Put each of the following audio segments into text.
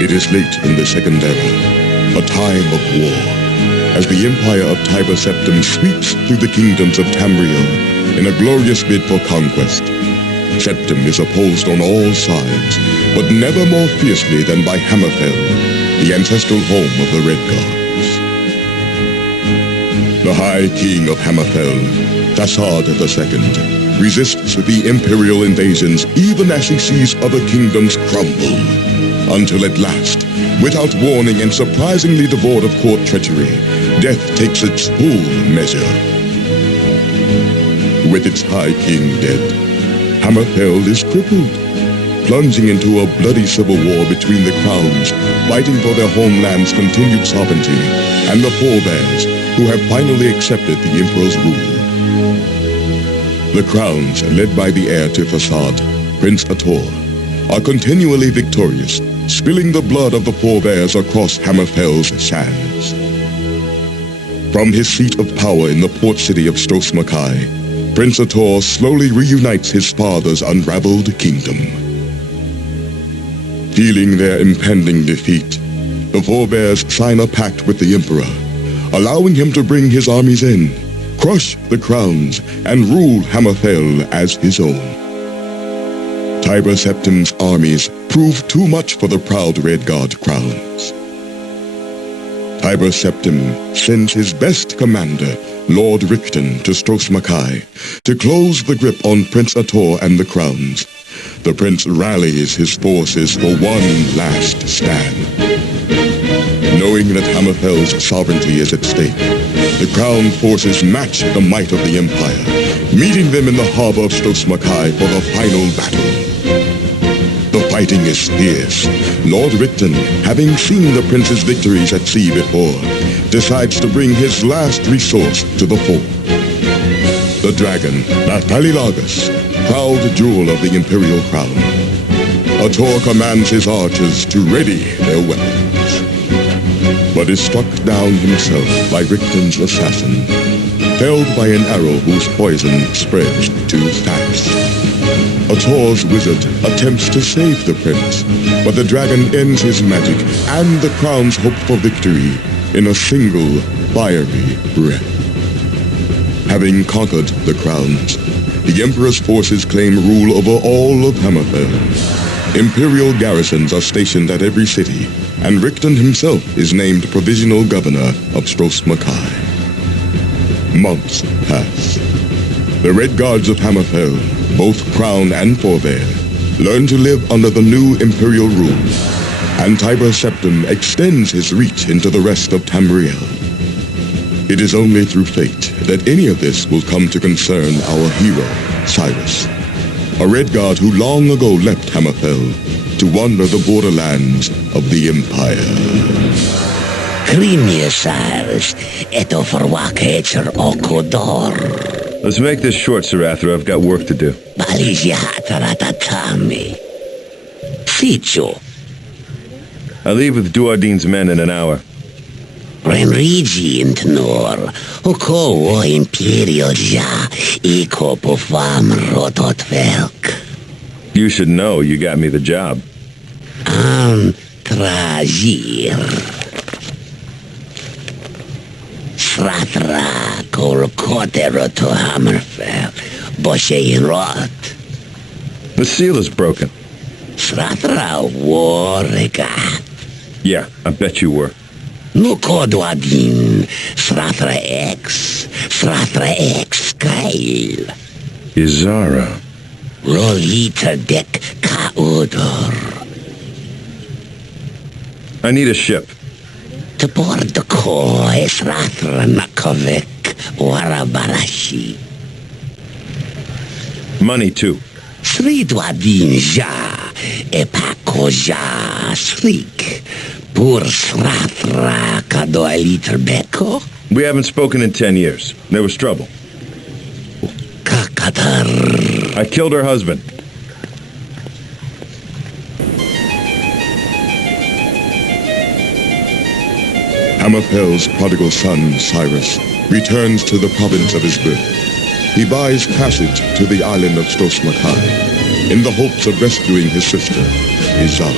It is late in the Second Era, a time of war, as the Empire of Tiber Septim sweeps through the kingdoms of Tamriel in a glorious bid for conquest. Septim is opposed on all sides, but never more fiercely than by Hammerfell, the ancestral home of the Redguards. The High King of Hammerfell, Thasard II, resists the Imperial invasions even as he sees other kingdoms crumble, until at last, without warning and surprisingly devoid of court treachery, death takes its full measure. With its High King dead, Hammerfell is crippled, plunging into a bloody civil war between the crowns, fighting for their homeland's continued sovereignty, and the forebears, who have finally accepted the Emperor's rule. The crowns, led by the heir to Thasard, Prince Ator, are continually victorious, spilling the blood of the forebears across Hammerfell's sands. From his seat of power in the port city of Stros M'kai, Prince Ator slowly reunites his father's unraveled kingdom. Feeling their impending defeat, the forebears sign a pact with the Emperor, allowing him to bring his armies in, crush the crowns, and rule Hammerfell as his own. Tiber Septim's armies prove too much for the proud Redguard crowns. Tiber Septim sends his best commander, Lord Richten, to Stros M'kai to close the grip on Prince Ator and the crowns. The prince rallies his forces for one last stand. Knowing that Hammerfell's sovereignty is at stake, the crown forces match the might of the Empire, meeting them in the harbor of Stros M'kai for the final battle. The fighting is fierce. Lord Richten, having seen the prince's victories at sea before, decides to bring his last resource to the fore. The dragon, Nathalilagus, proud jewel of the Imperial crown. Ator commands his archers to ready their weapons, but is struck down himself by Richten's assassin, felled by an arrow whose poison spreads too fast. Ator's wizard attempts to save the prince, but the dragon ends his magic and the crown's hope for victory in a single fiery breath. Having conquered the crowns, the Emperor's forces claim rule over all of Hammerfell. Imperial garrisons are stationed at every city, and Richten himself is named provisional governor of Stros M'kai. Months pass. The Redguards of Hammerfell, both crown and forebear, learn to live under the new Imperial rule, and Tiber Septim extends his reach into the rest of Tamriel. It is only through fate that any of this will come to concern our hero, Cyrus, a Redguard who long ago left Hammerfell to wander the borderlands of the Empire. Krymie, Cyrus, eto forwakecher okodor. Let's make this short, Sarathra. I've got work to do. Sicho. I leave with Duardine's men in an hour. Renrigi intnor, oko Imperial ja, iko pofam rototvelk. You should know you got me the job. Tragir. Sratra kol kotero to Hammerfell, boshe rot. The seal is broken. Sratra warregat. Yeah, I bet you were. Nukodwadin, Sratra X, Kyle. Izara. Rolita Dek Kaudor. I need a ship. Tebord ko Sratra Nakovik, Warabarashi. Money, too. Sridwadin Ja, Epako Ja, Srik. Pur Sratra Kadoiliter Beko. We haven't spoken in 10 years. There was trouble. Kakatar. I killed her husband. Hammerfell's prodigal son, Cyrus, returns to the province of his birth. He buys passage to the island of Stros M'kai in the hopes of rescuing his sister, Izara.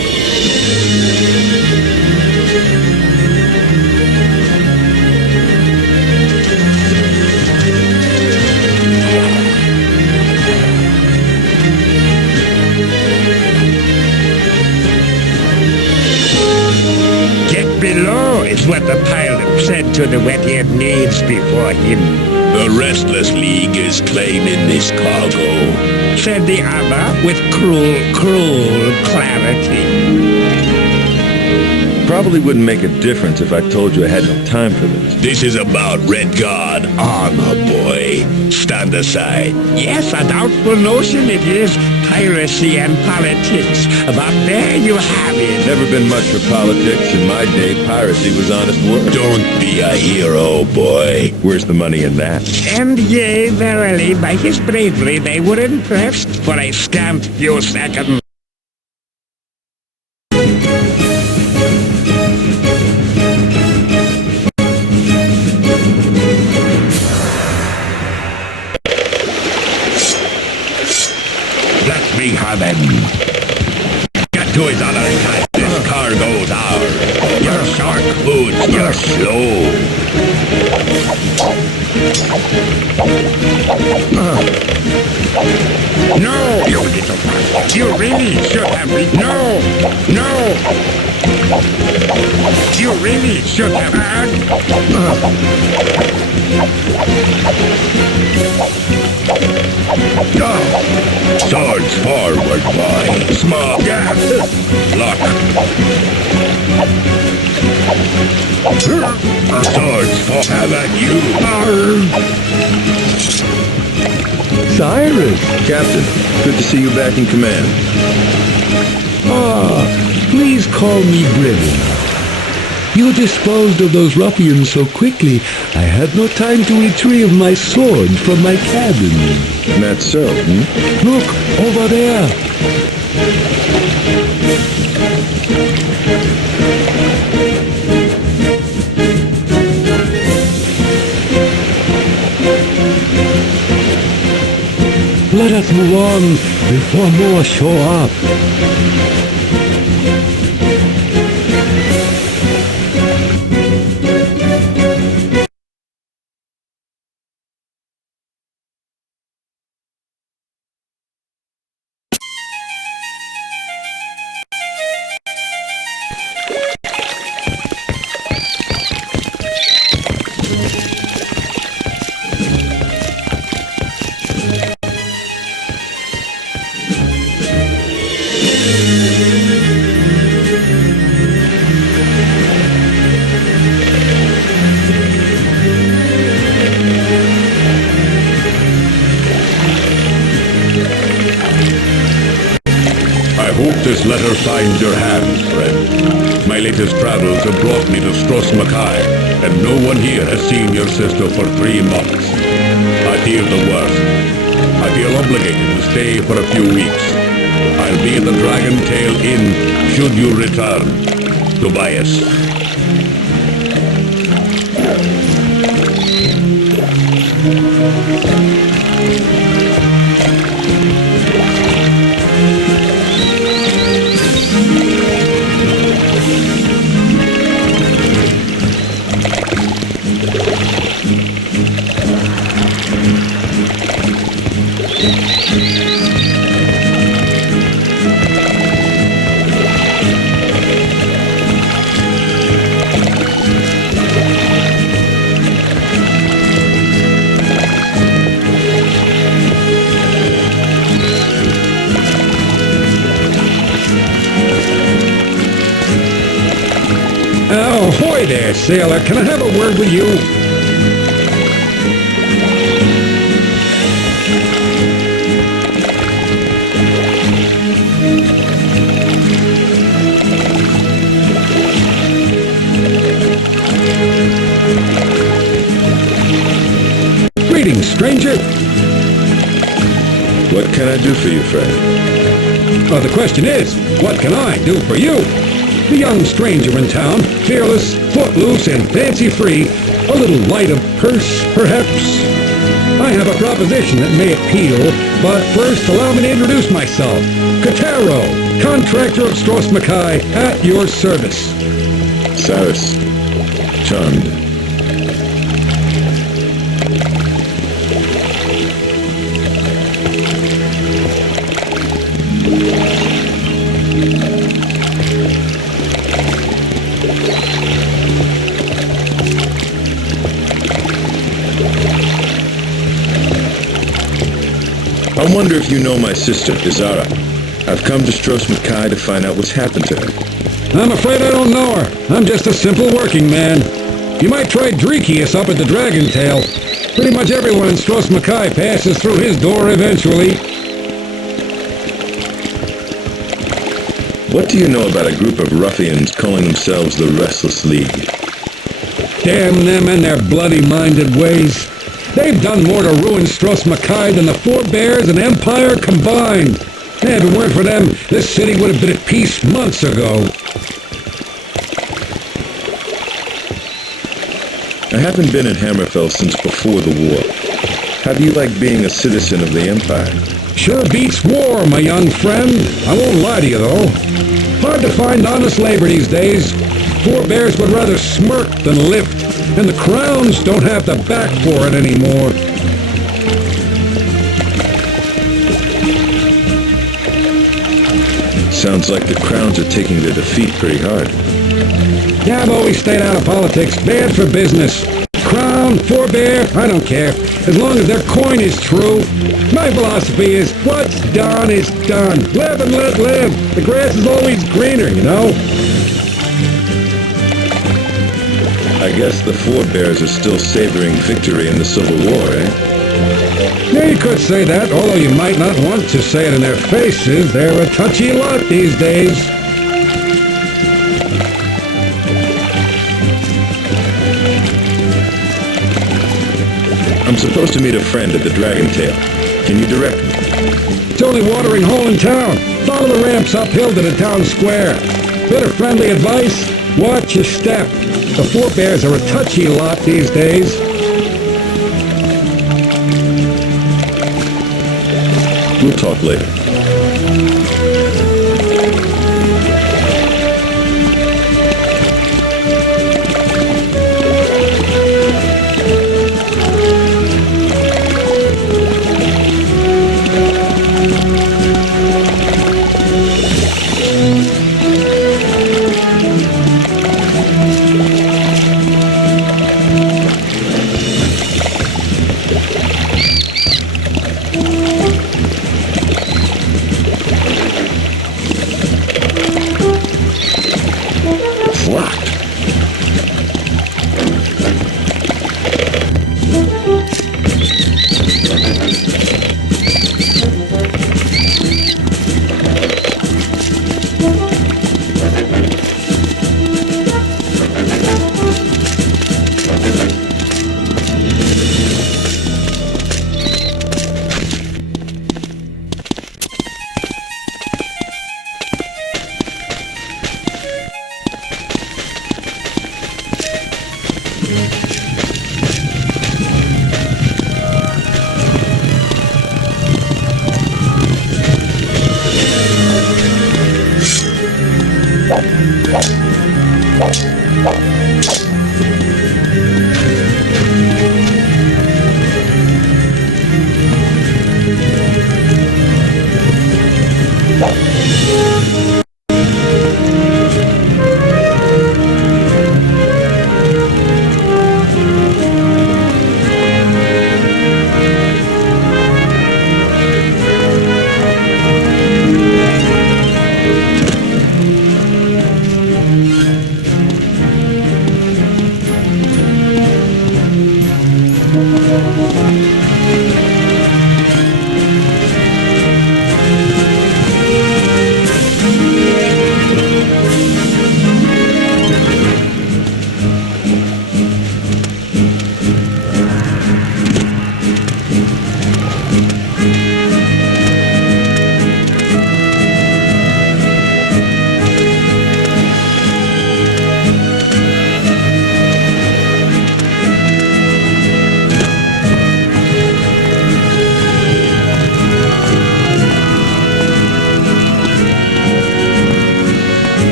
Below is what the pilot said to the wet-eared knaves before him. The Restless League is claiming this cargo, said the other with cruel clarity. Probably wouldn't make a difference if I told you I had no time for this. This is about Redguard armor, boy. Stand aside. Yes, a doubtful notion it is. Piracy and politics. But there you have it. Never been much for politics. In my day, piracy was honest work. Don't be a hero, boy. Where's the money in that? And yea, verily, by his bravery they were impressed for a scant few seconds. Let me have him. Get to his other side. This cargo's ours. Your shark foods, you're slow. No, you little bastard. You really should have No. You really should have Swords forward, boy. Small gap. Lock. Swords for have at you. Cyrus! Captain, good to see you back in command. Please call me Brevin. You disposed of those ruffians so quickly, I had no time to retrieve my sword from my cabin. That's so, Look, over there. Let us move on before more show up. This letter finds your hands, friend. My latest travels have brought me to Stros M'kai, and no one here has seen your sister for 3 months. I fear the worst. I feel obligated to stay for a few weeks. I'll be at the Dragon Tail Inn should you return. Tobias. there, sailor. Can I have a word with you? Greetings, stranger. What can I do for you, friend? Well, the question is, what can I do for you? The young stranger in town, fearless, footloose, and fancy-free, a little light of purse, perhaps? I have a proposition that may appeal, but first allow me to introduce myself. Kataro, contractor of Stros M'kai, at your service. Cyrus. Charmed. I wonder if you know my sister, Izara. I've come to Stros M'kai to find out what's happened to her. I'm afraid I don't know her. I'm just a simple working man. You might try Dreekius up at the Dragon Tail. Pretty much everyone in Stros M'kai passes through his door eventually. What do you know about a group of ruffians calling themselves the Restless League? Damn them and their bloody-minded ways. They've done more to ruin Stros M'kai than the Forebears and Empire combined. If it weren't for them, this city would have been at peace months ago. I haven't been in Hammerfell since before the war. How do you like being a citizen of the Empire? Sure beats war, my young friend. I won't lie to you, though. Hard to find honest labor these days. Forebears would rather smirk than lift, and the crowns don't have the back for it anymore. Sounds like the crowns are taking their defeat pretty hard. Yeah, I've always stayed out of politics. Bad for business. Crown, forebear, I don't care. As long as their coin is true. My philosophy is, what's done is done. Live and let live. The grass is always greener, you know? I guess the Forebears are still savoring victory in the Civil War, eh? Yeah, you could say that, although you might not want to say it in their faces. They're a touchy lot these days. I'm supposed to meet a friend at the Dragon Tail. Can you direct me? It's the only watering hole in town. Follow the ramps uphill to the town square. Bit of friendly advice, watch your step. The Forebears are a touchy lot these days. We'll talk later.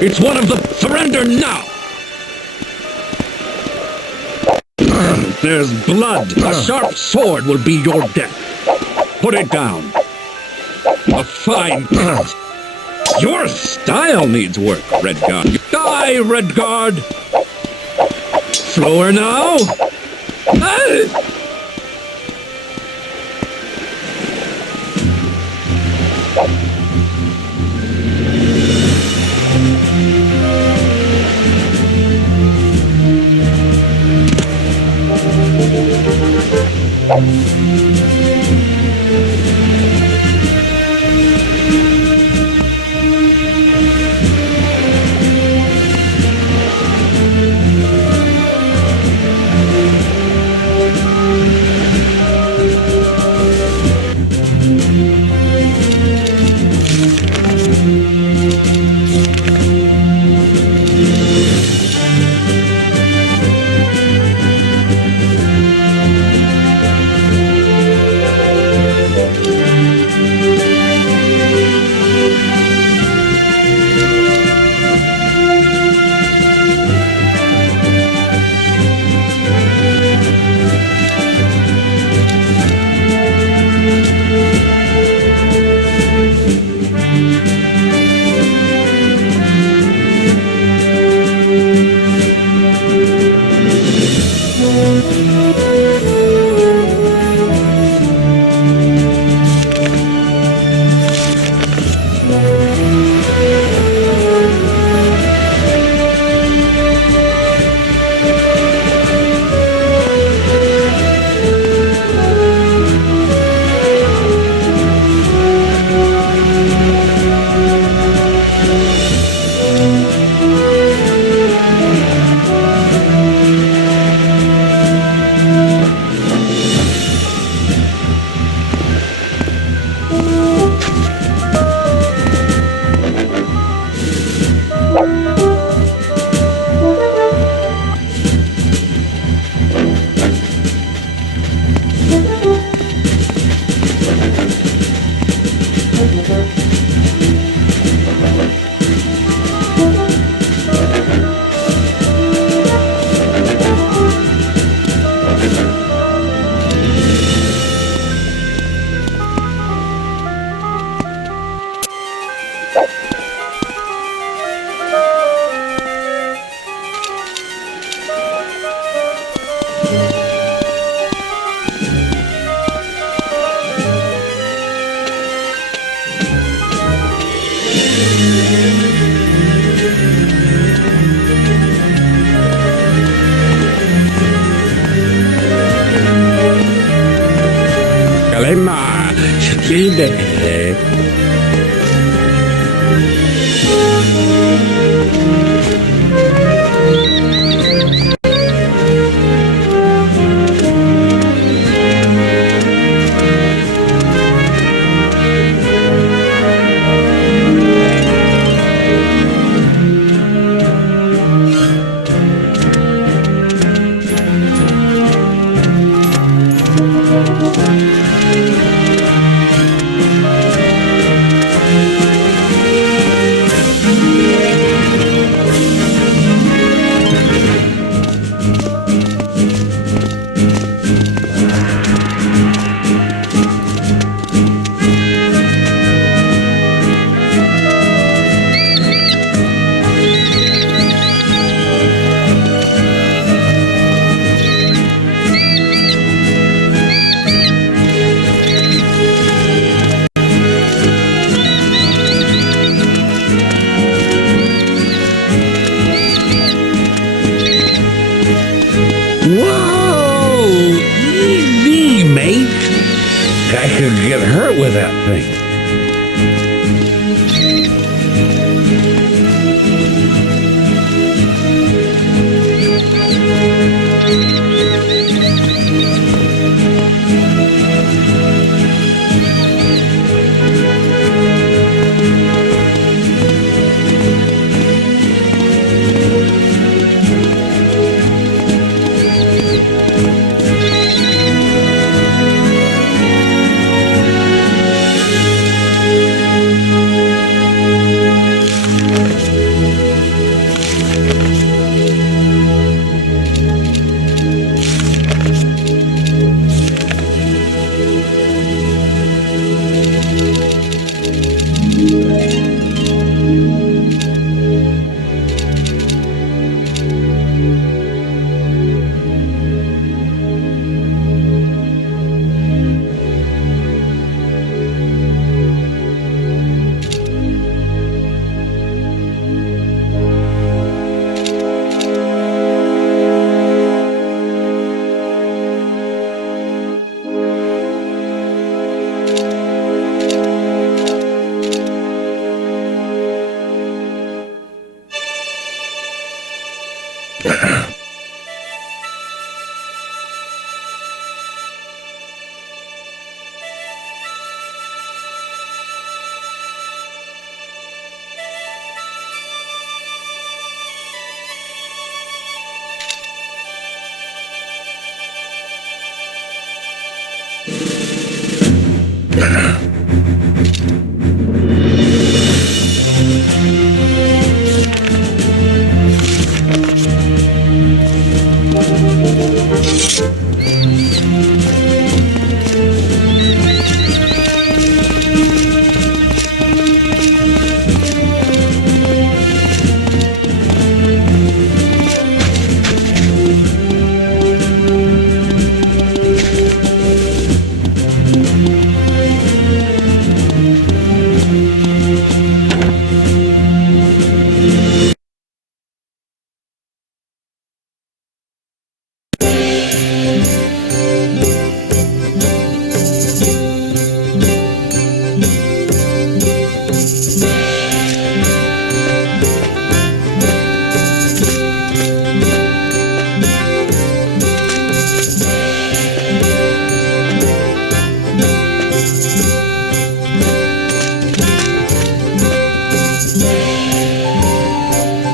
It's one of the... Surrender now! There's blood. A sharp sword will be your death. Put it down. A fine cut. Your style needs work, Redguard. Die, Redguard! Slower now! Ah! Whoa! Easy, mate. I could get hurt with that thing.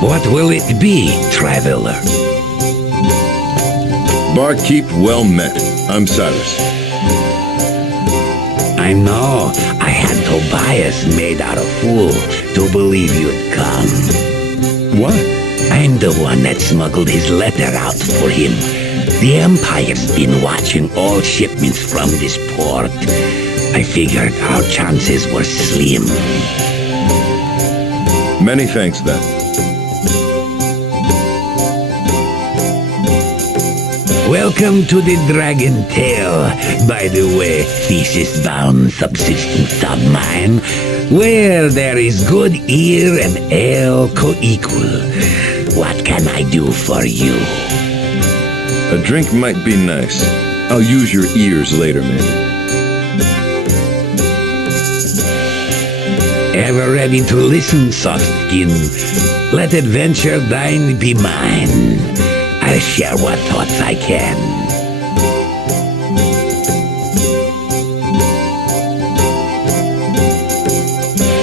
What will it be, traveler? Barkeep, well met. I'm Cyrus. I know. I had Tobias made out a fool to believe you'd come. What? I'm the one that smuggled his letter out for him. The Empire's been watching all shipments from this port. I figured our chances were slim. Many thanks, then. Welcome to the Dragon Tail, by the way, thesis-bound subsistence submine, where there is good ear and ale co-equal. What can I do for you? A drink might be nice. I'll use your ears later, maybe. Ever ready to listen, Softskin? Let adventure thine be mine. I'll share what thoughts I can.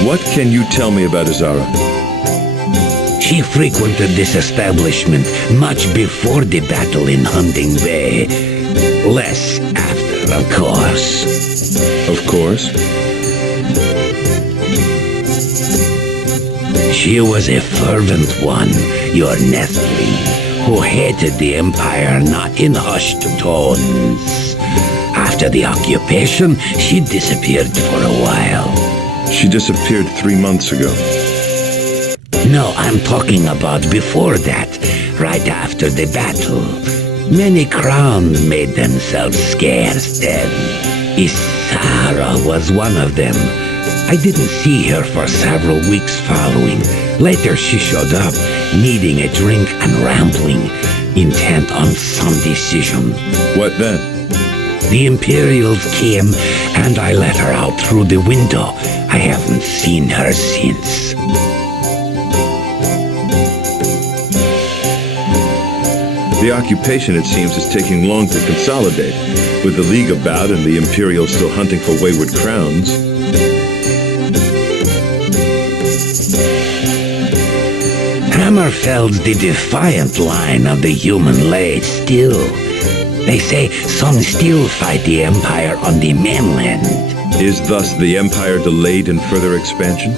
What can you tell me about Azara? She frequented this establishment much before the battle in Hunting Bay. Less after, of course. Of course. She was a fervent one, your nestling, who hated the Empire not in hushed tones. After the occupation, she disappeared for a while. She disappeared 3 months ago. No, I'm talking about before that, right after the battle. Many crowns made themselves scarce then. Isara was one of them. I didn't see her for several weeks following. Later she showed up, needing a drink and rambling, intent on some decision. What then? The Imperials came, and I let her out through the window. I haven't seen her since. The occupation, it seems, is taking long to consolidate, with the League about and the Imperial still hunting for wayward crowns. Hammerfell's the defiant line of the human race still. They say some still fight the Empire on the mainland. Is thus the Empire delayed in further expansion?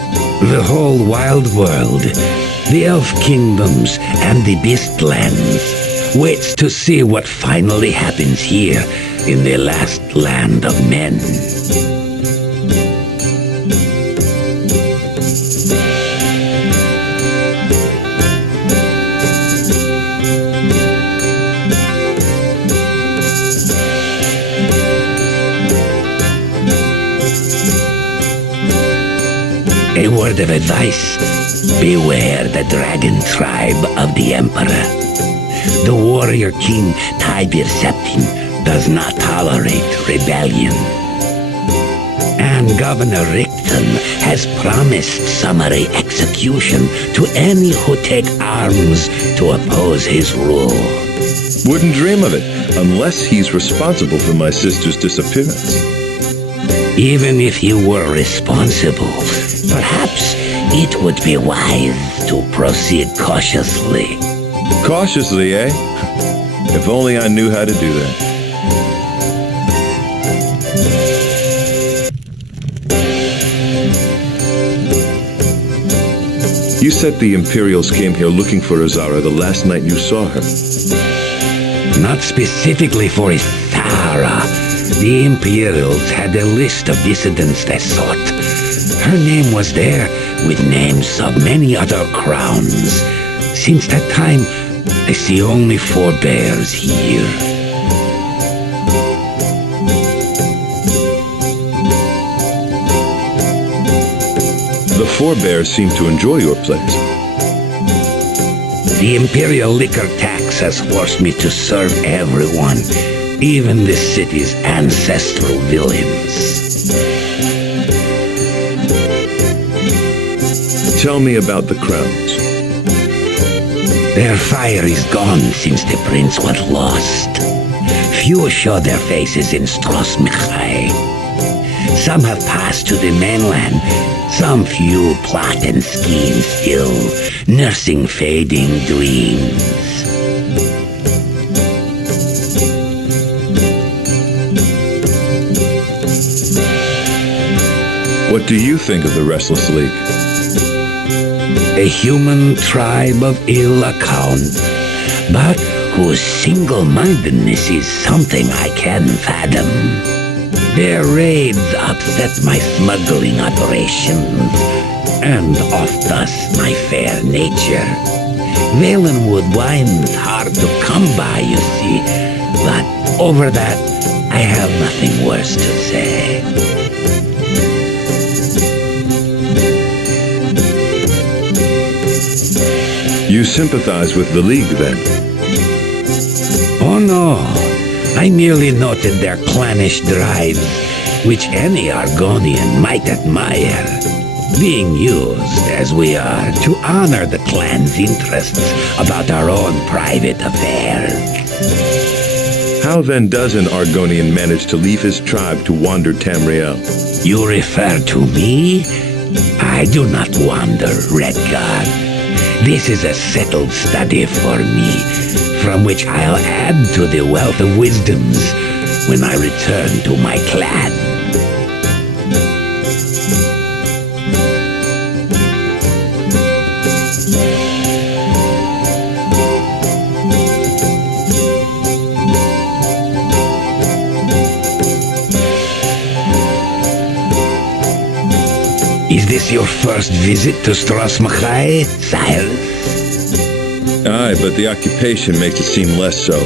The whole wild world, the Elf Kingdoms and the Beastlands, waits to see what finally happens here in the last land of men. A word of advice: beware the dragon tribe of the Emperor. The warrior king Tiber Septim does not tolerate rebellion. And Governor Richten has promised summary execution to any who take arms to oppose his rule. Wouldn't dream of it, unless he's responsible for my sister's disappearance. Even if he were responsible, perhaps it would be wise to proceed cautiously. Cautiously, eh? If only I knew how to do that. You said the Imperials came here looking for Azara the last night you saw her. Not specifically for Azara. The Imperials had a list of dissidents they sought. Her name was there, with names of many other crowns. Since that time, I see only forebears here. The forebears seem to enjoy your place. The Imperial liquor tax has forced me to serve everyone, even the city's ancestral villains. Tell me about the crowns. Their fire is gone since the prince was lost. Few show their faces in Stros M'kai. Some have passed to the mainland. Some few plot and scheme still, nursing fading dreams. What do you think of the Restless League? A human tribe of ill account, but whose single-mindedness is something I can fathom. Their raids upset my smuggling operations, and off thus my fair nature. Valenwood wine's hard to come by, you see, but over that, I have nothing worse to say. You sympathize with the League, then? Oh no, I merely noted their clannish drives, which any Argonian might admire. being used as we are to honor the clan's interests about our own private affairs. How then does an Argonian manage to leave his tribe to wander Tamriel? You refer to me? I do not wander, Redguard. This is a settled study for me, from which I'll add to the wealth of wisdoms when I return to my clan. Is this your first visit to Stros M'kai, Cyrus? Aye, but the occupation makes it seem less so.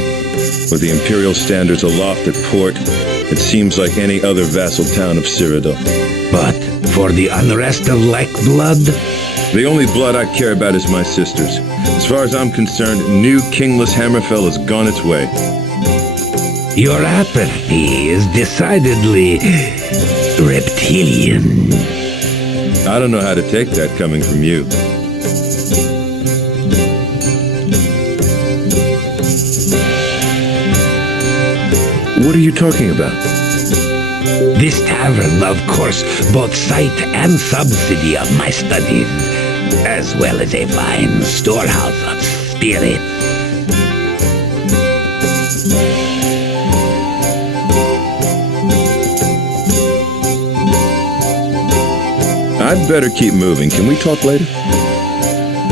With the Imperial standards aloft at port, it seems like any other vassal town of Cyrodiil. But for the unrest of lifeblood? The only blood I care about is my sister's. As far as I'm concerned, new kingless Hammerfell has gone its way. Your apathy is decidedly reptilian. I don't know how to take that coming from you. What are you talking about? This tavern, of course, both site and subsidy of my studies, as well as a fine storehouse of spirits. I'd better keep moving. Can we talk later?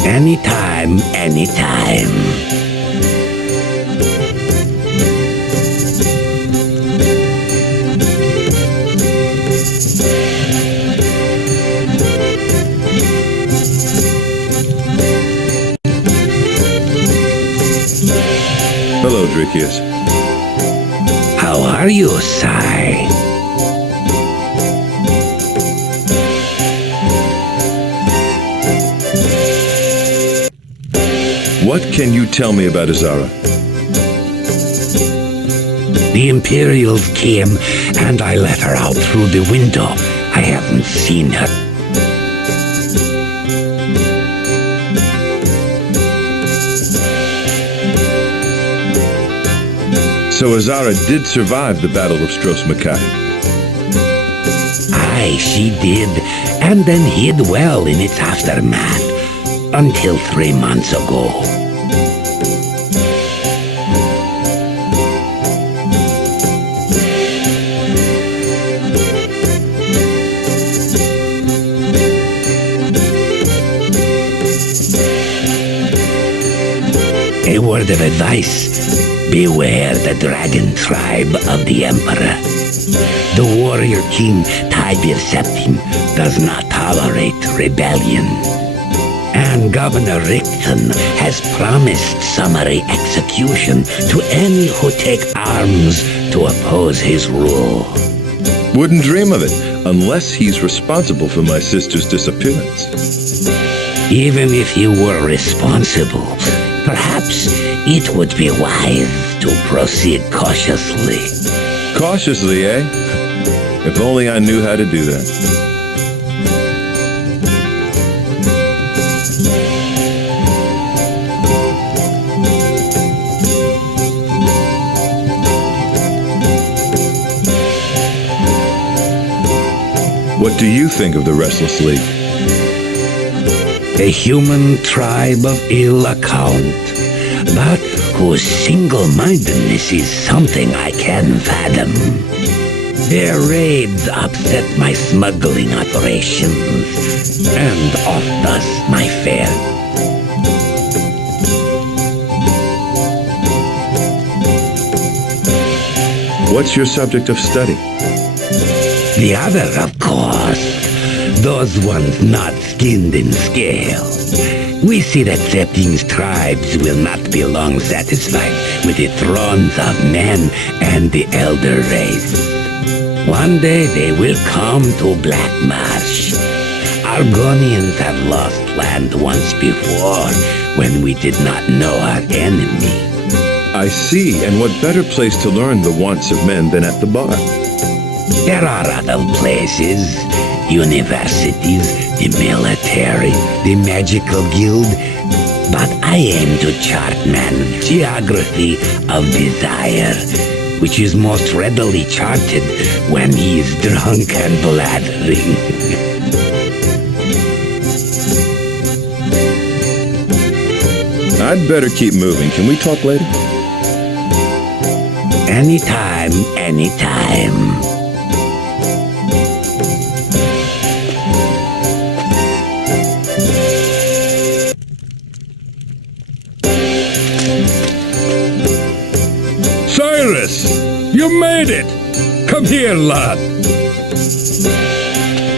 Anytime, anytime. Hello, Dricius. How are you, Sai? What can you tell me about Azara? The Imperials came, and I let her out through the window. I haven't seen her. So Azara did survive the Battle of Stros M'kai. Aye, she did, and then hid well in its aftermath, until 3 months ago. A word of advice. Beware the dragon tribe of the Emperor. The warrior king Tiber Septim does not tolerate rebellion. And Governor Rickton has promised summary execution to any who take arms to oppose his rule. Wouldn't dream of it, unless he's responsible for my sister's disappearance. Even if he were responsible, perhaps it would be wise to proceed cautiously. Cautiously, eh? If only I knew how to do that. What do you think of the Restless League? A human tribe of ill account, but whose single-mindedness is something I can fathom. Their raids upset my smuggling operations, and off thus my fare. What's your subject of study? The other, of course. Those ones not skinned in scale. We see that Septim's tribes will not be long satisfied with the thrones of men and the elder race. One day they will come to Black Marsh. Argonians have lost land once before, when we did not know our enemy. I see, and what better place to learn the wants of men than at the bar? There are other places. universities, the military, the magical guild. But I aim to chart man's geography of desire, which is most readily charted when he is drunk and blathering. I'd better keep moving. Can we talk later? Anytime, anytime. Cyrus! You made it! Come here, lad.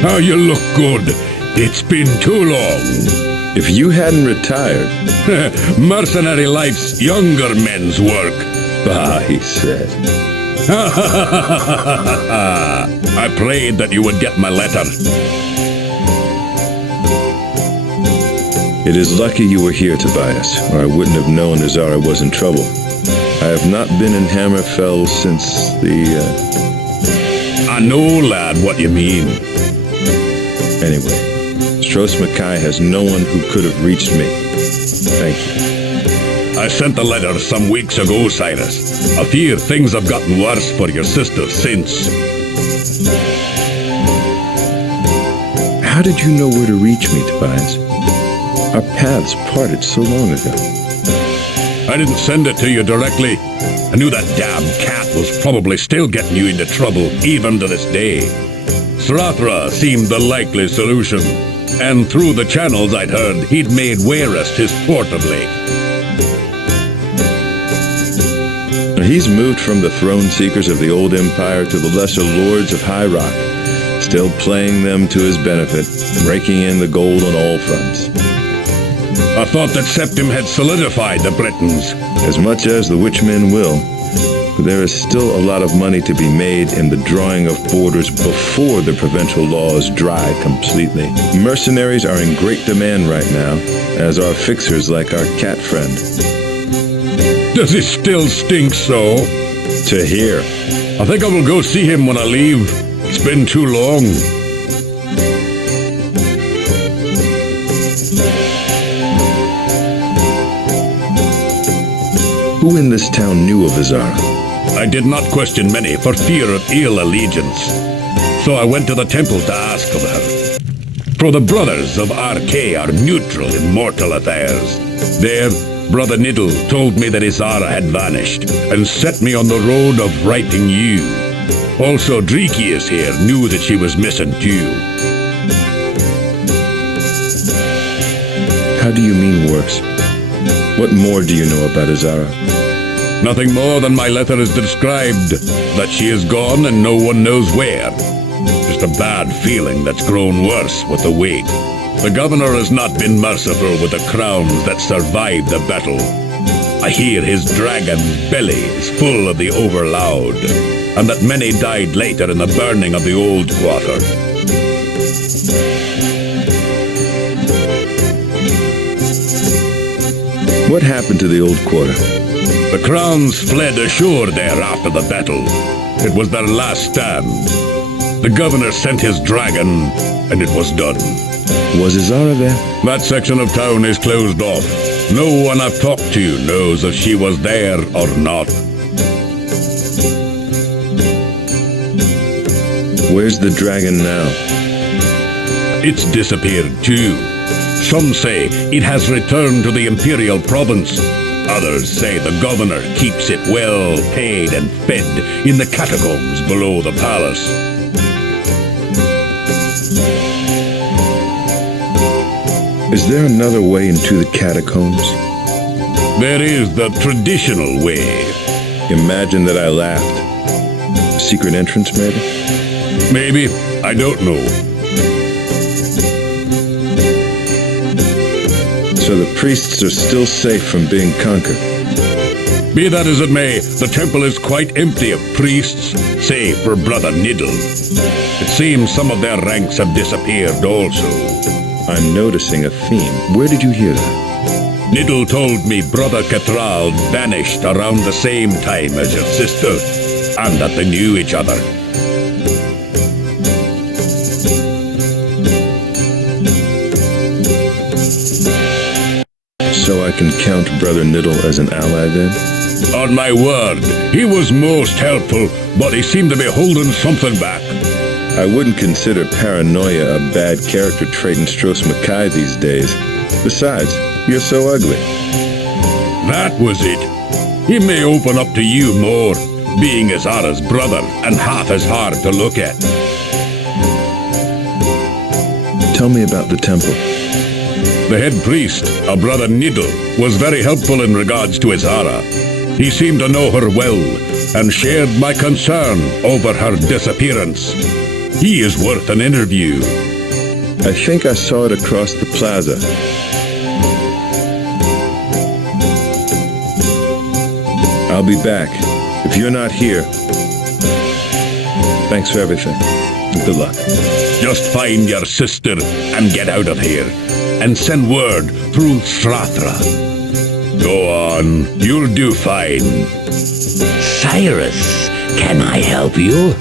How you look good. It's been too long. If you hadn't retired... Mercenary life's younger men's work. Bah, he said. I prayed that you would get my letter. It is lucky you were here, Tobias, or I wouldn't have known Azara was in trouble. I have not been in Hammerfell since the... I know, lad, what you mean. Anyway, Stros M'kai has no one who could have reached me. Thank you. I sent a letter some weeks ago, Cyrus. I fear things have gotten worse for your sister since. How did you know where to reach me, Tobias? Our paths parted so long ago. I didn't send it to you directly. I knew that damn cat was probably still getting you into trouble, even to this day. Srathra seemed the likely solution, and through the channels I'd heard, he'd made Wayrest his port of late. He's moved from the throne seekers of the old empire to the lesser lords of High Rock, still playing them to his benefit, raking in the gold on all fronts. I thought that Septim had solidified the Britons. As much as the witchmen will, but there is still a lot of money to be made in the drawing of borders before the provincial laws dry completely. Mercenaries are in great demand right now, as are fixers like our cat friend. Does he still stink so? To hear. I think I will go see him when I leave. It's been too long. Who in this town knew of Azara? I did not question many for fear of ill allegiance. So I went to the temple to ask of her. For the brothers of RK are neutral in mortal affairs. There, Brother Niddle told me that Azara had vanished and set me on the road of righting you. Also, Dreekius here knew that she was missing too. How do you mean worse? What more do you know about Azara? Nothing more than my letter has described, that she is gone and no one knows where. Just a bad feeling that's grown worse with the wait. The governor has not been merciful with the crowns that survived the battle. I hear his dragon's belly is full of the overloud, and that many died later in the burning of the old quarter. What happened to the old quarter? The crowns fled ashore there after the battle. It was their last stand. The governor sent his dragon, and it was done. Was Azara there? That section of town is closed off. No one I've talked to knows if she was there or not. Where's the dragon now? It's disappeared too. Some say it has returned to the Imperial province. Others say the governor keeps it well paid and fed in the catacombs below the palace. Is there another way into the catacombs? There is the traditional way. Imagine that I laughed. Secret entrance, maybe? Maybe. I don't know. So the priests are still safe from being conquered. Be that as it may, the temple is quite empty of priests, save for Brother Niddle. It seems some of their ranks have disappeared also. I'm noticing a theme. Where did you hear that? Niddle told me Brother Catral vanished around the same time as your sister, and that they knew each other. So I can count Brother Niddle as an ally then? On my word, he was most helpful, but he seemed to be holding something back. I wouldn't consider paranoia a bad character trait in Stros M'kai these days. Besides, you're so ugly. That was it. He may open up to you more, being Azara's brother and half as hard to look at. Tell me about the temple. The head priest, a Brother Niddle, was very helpful in regards to Azara. He seemed to know her well and shared my concern over her disappearance. He is worth an interview. I think I saw it across the plaza. I'll be back. If you're not here, thanks for everything. Good luck. Just find your sister and get out of here. And send word through Srathra. Go on, you'll do fine. Cyrus, can I help you?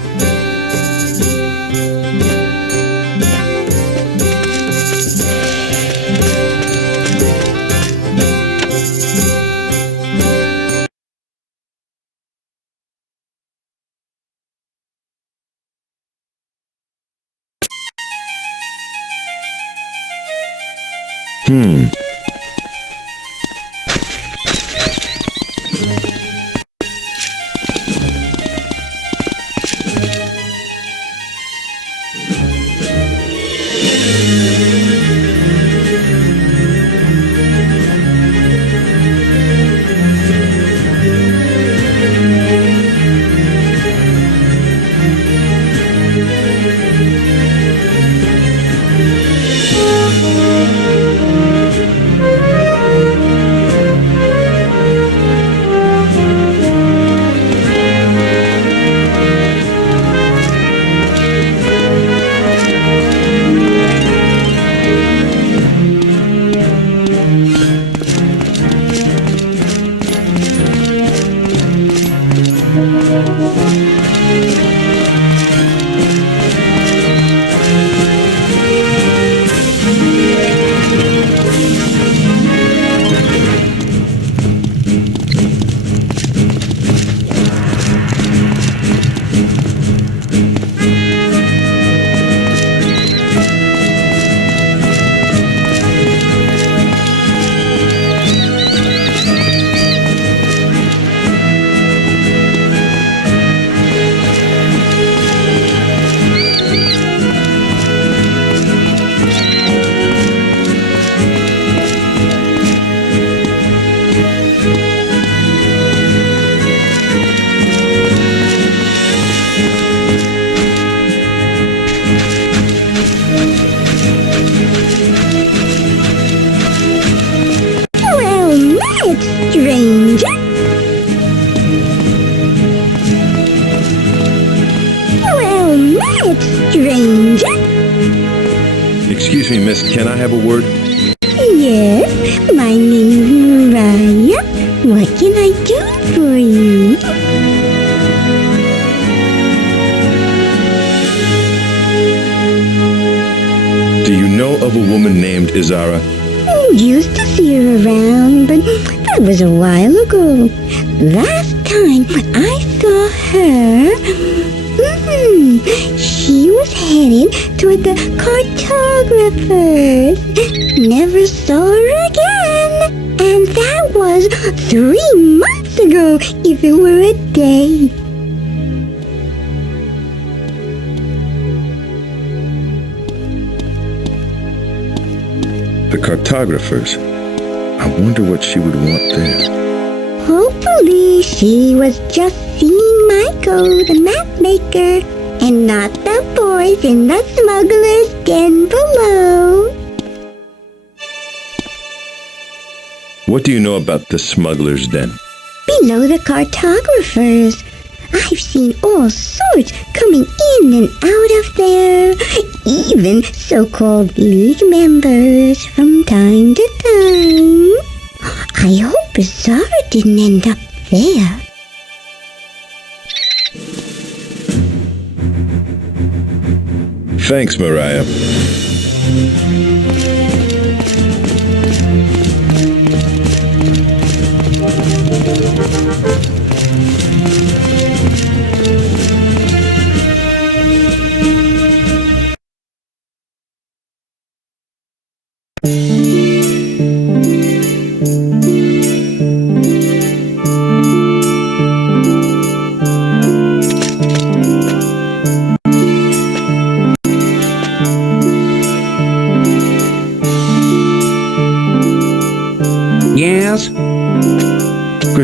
Excuse me, miss, can I have a word? Yes, my name's Mariah. What can I do for you? Do you know of a woman named Azara? Used to see her around, but that was a while ago. Last time I saw her, she was headed toward the cartographers. Never saw her again. And that was 3 months ago, if it were a day. The cartographers. I wonder what she would want there. Hopefully she was just seeing Michael, the map maker, and not the boys in the smuggler's den below. What do you know about the smuggler's den? Below the cartographers. I've seen all sorts coming in and out of there. Even so-called League members from time to time. I hope Zara didn't end up there. Thanks, Mariah.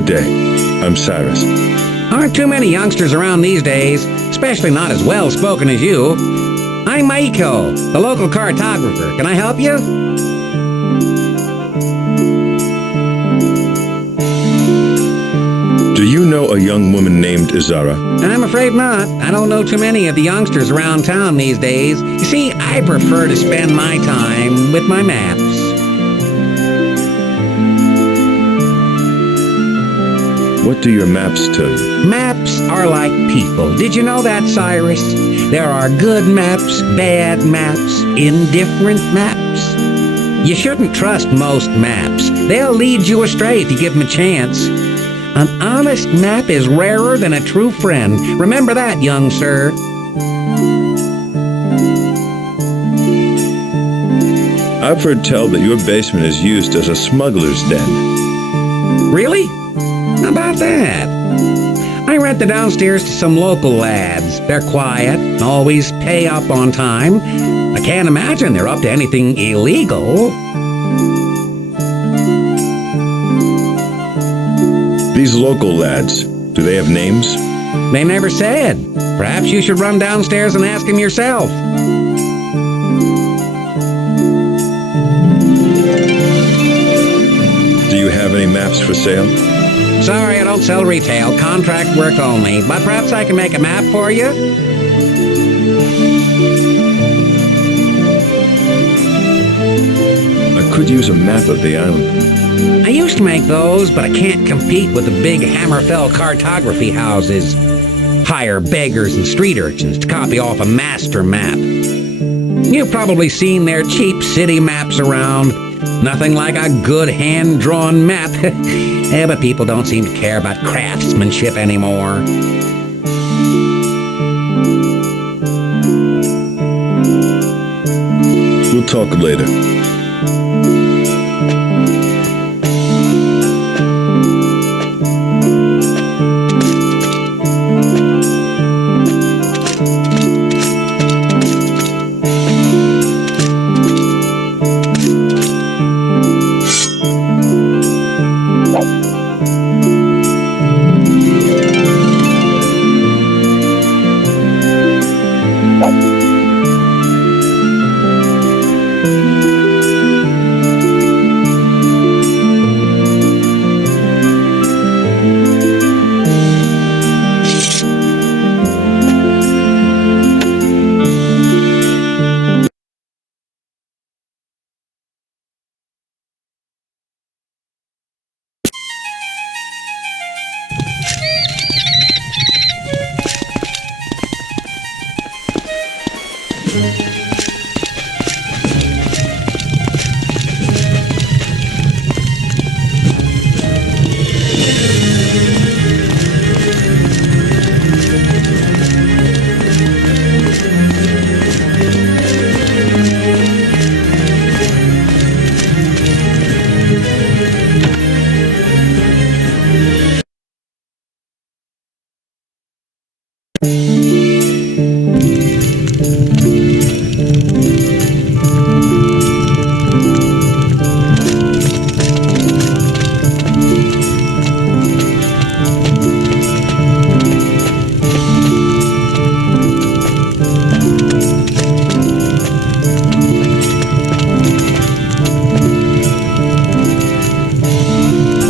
Good day. I'm Cyrus. Aren't too many youngsters around these days, especially not as well-spoken as you. I'm Maiko, the local cartographer. Can I help you? Do you know a young woman named Izara? I'm afraid not. I don't know too many of the youngsters around town these days. You see, I prefer to spend my time with my maps. What do your maps tell you? Maps are like people. Did you know that, Cyrus? There are good maps, bad maps, indifferent maps. You shouldn't trust most maps. They'll lead you astray if you give them a chance. An honest map is rarer than a true friend. Remember that, young sir. I've heard tell that your basement is used as a smuggler's den. Really? How about that? I rent the downstairs to some local lads. They're quiet, always pay up on time. I can't imagine they're up to anything illegal. These local lads, do they have names? They never said. Perhaps you should run downstairs and ask him yourself. Do you have any maps for sale? Sorry, I don't sell retail, contract work only, but perhaps I can make a map for you? I could use a map of the island. I used to make those, but I can't compete with the big Hammerfell cartography houses. Hire beggars and street urchins to copy off a master map. You've probably seen their cheap city maps around. Nothing like a good hand-drawn map. But people don't seem to care about craftsmanship anymore. We'll talk later.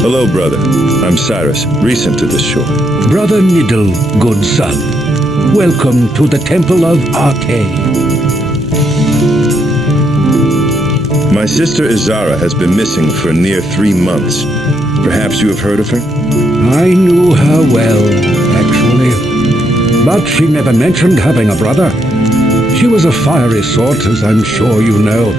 Hello, brother. I'm Cyrus, recent to this shore. Brother Niddle, good son. Welcome to the Temple of Arte. My sister Izara has been missing for near 3 months. Perhaps you have heard of her? I knew her well, actually. But she never mentioned having a brother. She was a fiery sort, as I'm sure you know,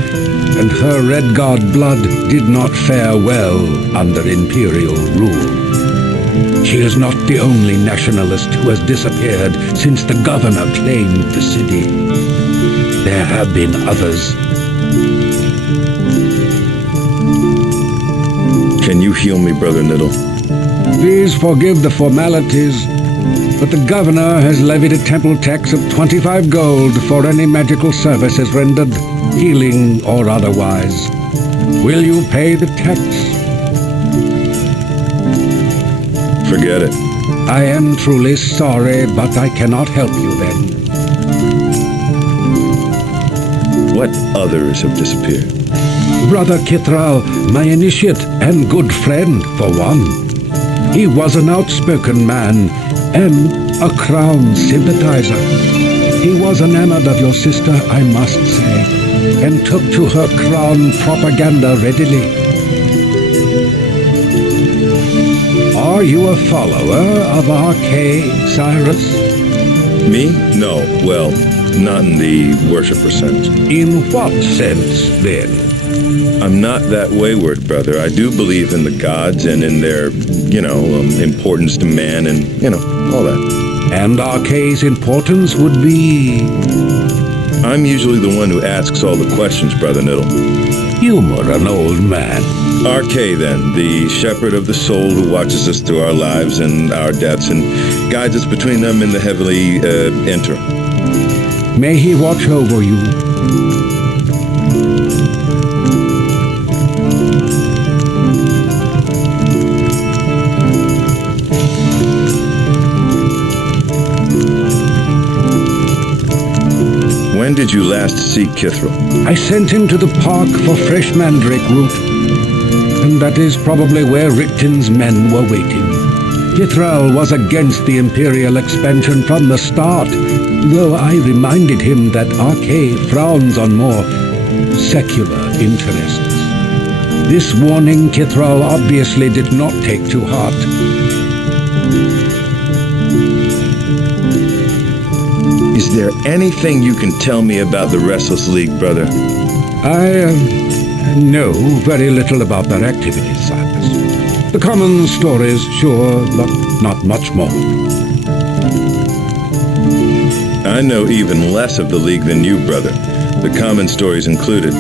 and her Redguard blood did not fare well under Imperial rule. She is not the only nationalist who has disappeared since the governor claimed the city. There have been others. Can you heal me, Brother Niddle? Please forgive the formalities, but the governor has levied a temple tax of 25 gold for any magical services rendered, healing or otherwise. Will you pay the tax? Forget it. I am truly sorry, but I cannot help you then. What others have disappeared? Brother Kithral, my initiate and good friend, for one. He was an outspoken man and a crown sympathizer. He was enamored of your sister, I must say, and took to her crown propaganda readily. Are you a follower of RK, Cyrus? Me? No. Well, not in the worshiper sense. In what sense, then? I'm not that wayward, brother. I do believe in the gods and in their, importance to man and, all that. And RK's importance would be... I'm usually the one who asks all the questions, Brother Niddle. Humor an old man. RK, then, the shepherd of the soul who watches us through our lives and our deaths and guides us between them in the heavenly interim. May he watch over you. When did you last see Kithral? I sent him to the park for fresh mandrake root, and that is probably where Richton's men were waiting. Kithral was against the Imperial expansion from the start, though I reminded him that RK frowns on more secular interests. This warning Kithral obviously did not take to heart. Is there anything you can tell me about the Restless League, brother? I know very little about their activities, Cyrus. The common stories, sure, but not much more. I know even less of the League than you, brother. The common stories included.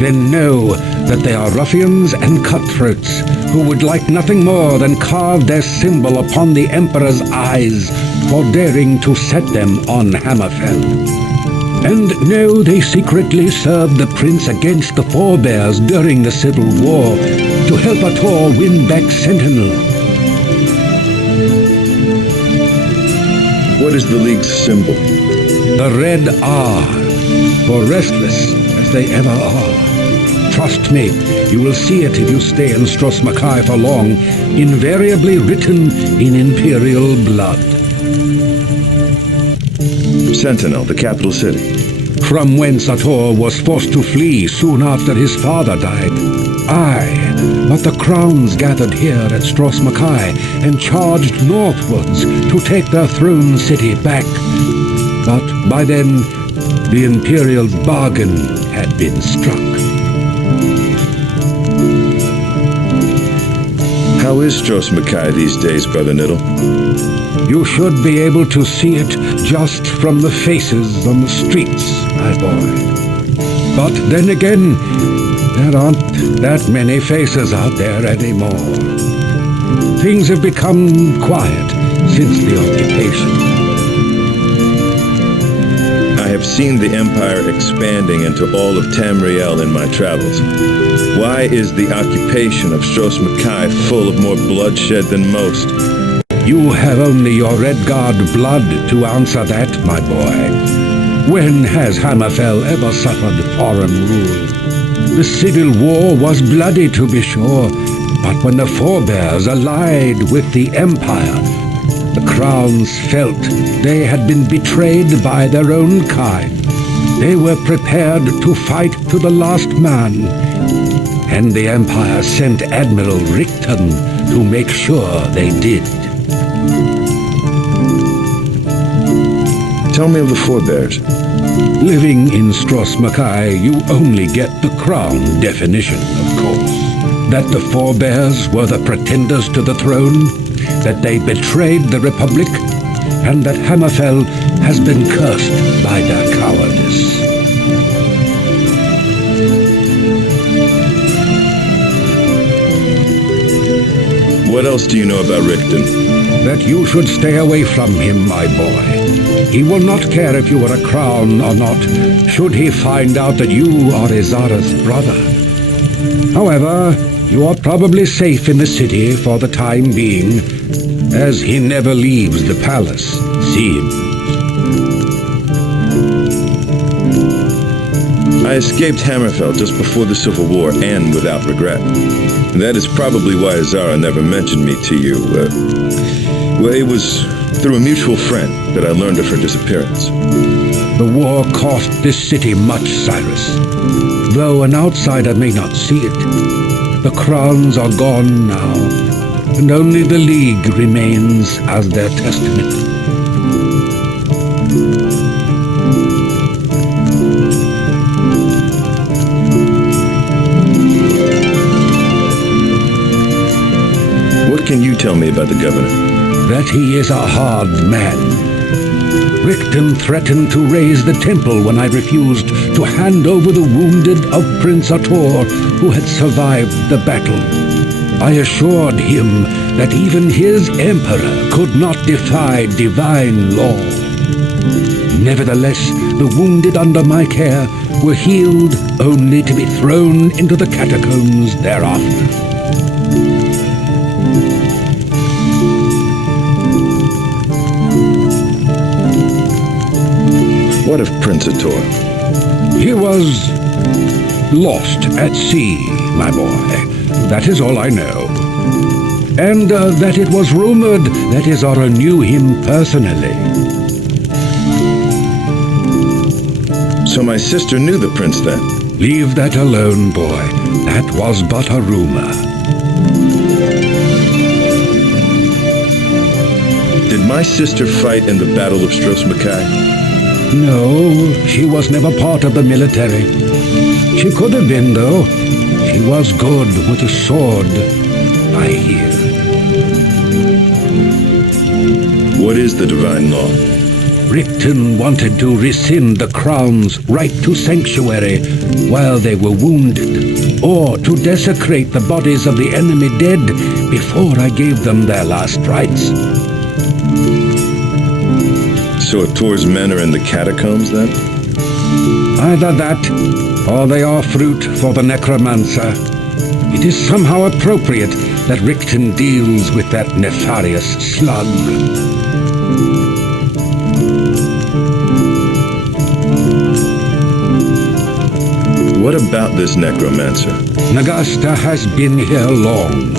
Then know that they are ruffians and cutthroats who would like nothing more than carve their symbol upon the Emperor's eyes for daring to set them on Hammerfell. And know they secretly served the prince against the forebears during the Civil War to help Ator win back Sentinel. What is the League's symbol? The red R, for restless as they ever are. Trust me, you will see it if you stay in Stros M'kai for long, invariably written in Imperial blood. Sentinel, the capital city. From whence Ator was forced to flee soon after his father died. Aye, but the crowns gathered here at Stros M'kai and charged northwards to take their throne city back. But by then, the Imperial bargain had been struck. How is Stros M'kai these days, Brother Niddle? You should be able to see it just from the faces on the streets, my boy. But then again, there aren't that many faces out there anymore. Things have become quiet since the occupation. I have seen the Empire expanding into all of Tamriel in my travels. Why is the occupation of Stros M'kai full of more bloodshed than most? You have only your Redguard blood to answer that, my boy. When has Hammerfell ever suffered foreign rule? The Civil War was bloody, to be sure, but when the forebears allied with the Empire, the crowns felt they had been betrayed by their own kind. They were prepared to fight to the last man, and the Empire sent Admiral Richton to make sure they did. Tell me of the forebears. Living in Stros M'kai, you only get the crown definition, of course. That the forebears were the pretenders to the throne, that they betrayed the Republic, and that Hammerfell has been cursed by their cowardice. What else do you know about Richton? That you should stay away from him, my boy. He will not care if you are a crown or not, should he find out that you are Izara's brother. However, You are probably safe in the city for the time being, as he never leaves the palace, seems. I escaped Hammerfell just before the Civil War and without regret. That is probably why Azara never mentioned me to you. Well, it was through a mutual friend that I learned of her disappearance. The war cost this city much, Cyrus. Though an outsider may not see it, the crowns are gone now, and only the League remains as their testament. What can you tell me about the governor? That he is a hard man. Richten threatened to raise the temple when I refused to hand over the wounded of Prince Ator, who had survived the battle. I assured him that even his emperor could not defy divine law. Nevertheless, the wounded under my care were healed only to be thrown into the catacombs thereafter. What of Prince Ator? He was lost at sea, my boy. That is all I know. And that it was rumored that Azara knew him personally. So my sister knew the prince then? Leave that alone, boy. That was but a rumor. Did my sister fight in the Battle of Stros M'kai? No, she was never part of the military. She could have been, though. She was good with a sword, I hear. What is the divine law? Richten wanted to rescind the crown's right to sanctuary while they were wounded, or to desecrate the bodies of the enemy dead before I gave them their last rites. So Ator's men are in the catacombs, then? Either that, or they are fruit for the necromancer. It is somehow appropriate that Richten deals with that nefarious slug. What about this necromancer? Nagasta has been here long,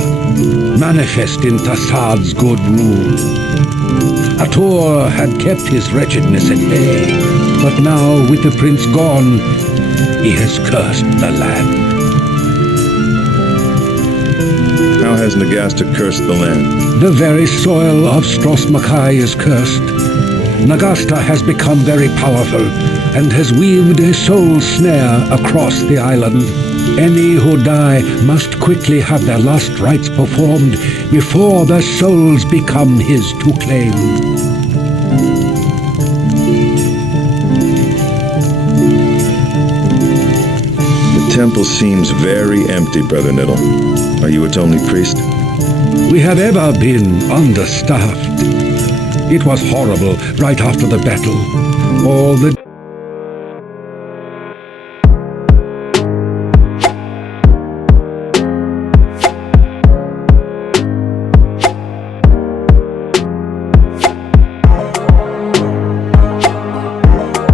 manifest in Tassad's good rule. Ator had kept his wretchedness at bay, but now, with the prince gone, he has cursed the land. How has Nagasta cursed the land? The very soil of Stros M'kai is cursed. Nagasta has become very powerful and has weaved a soul snare across the island. Any who die must quickly have their last rites performed before their souls become his to claim. The temple seems very empty, Brother Niddle. Are you its only priest? We have ever been understaffed. It was horrible right after the battle. All the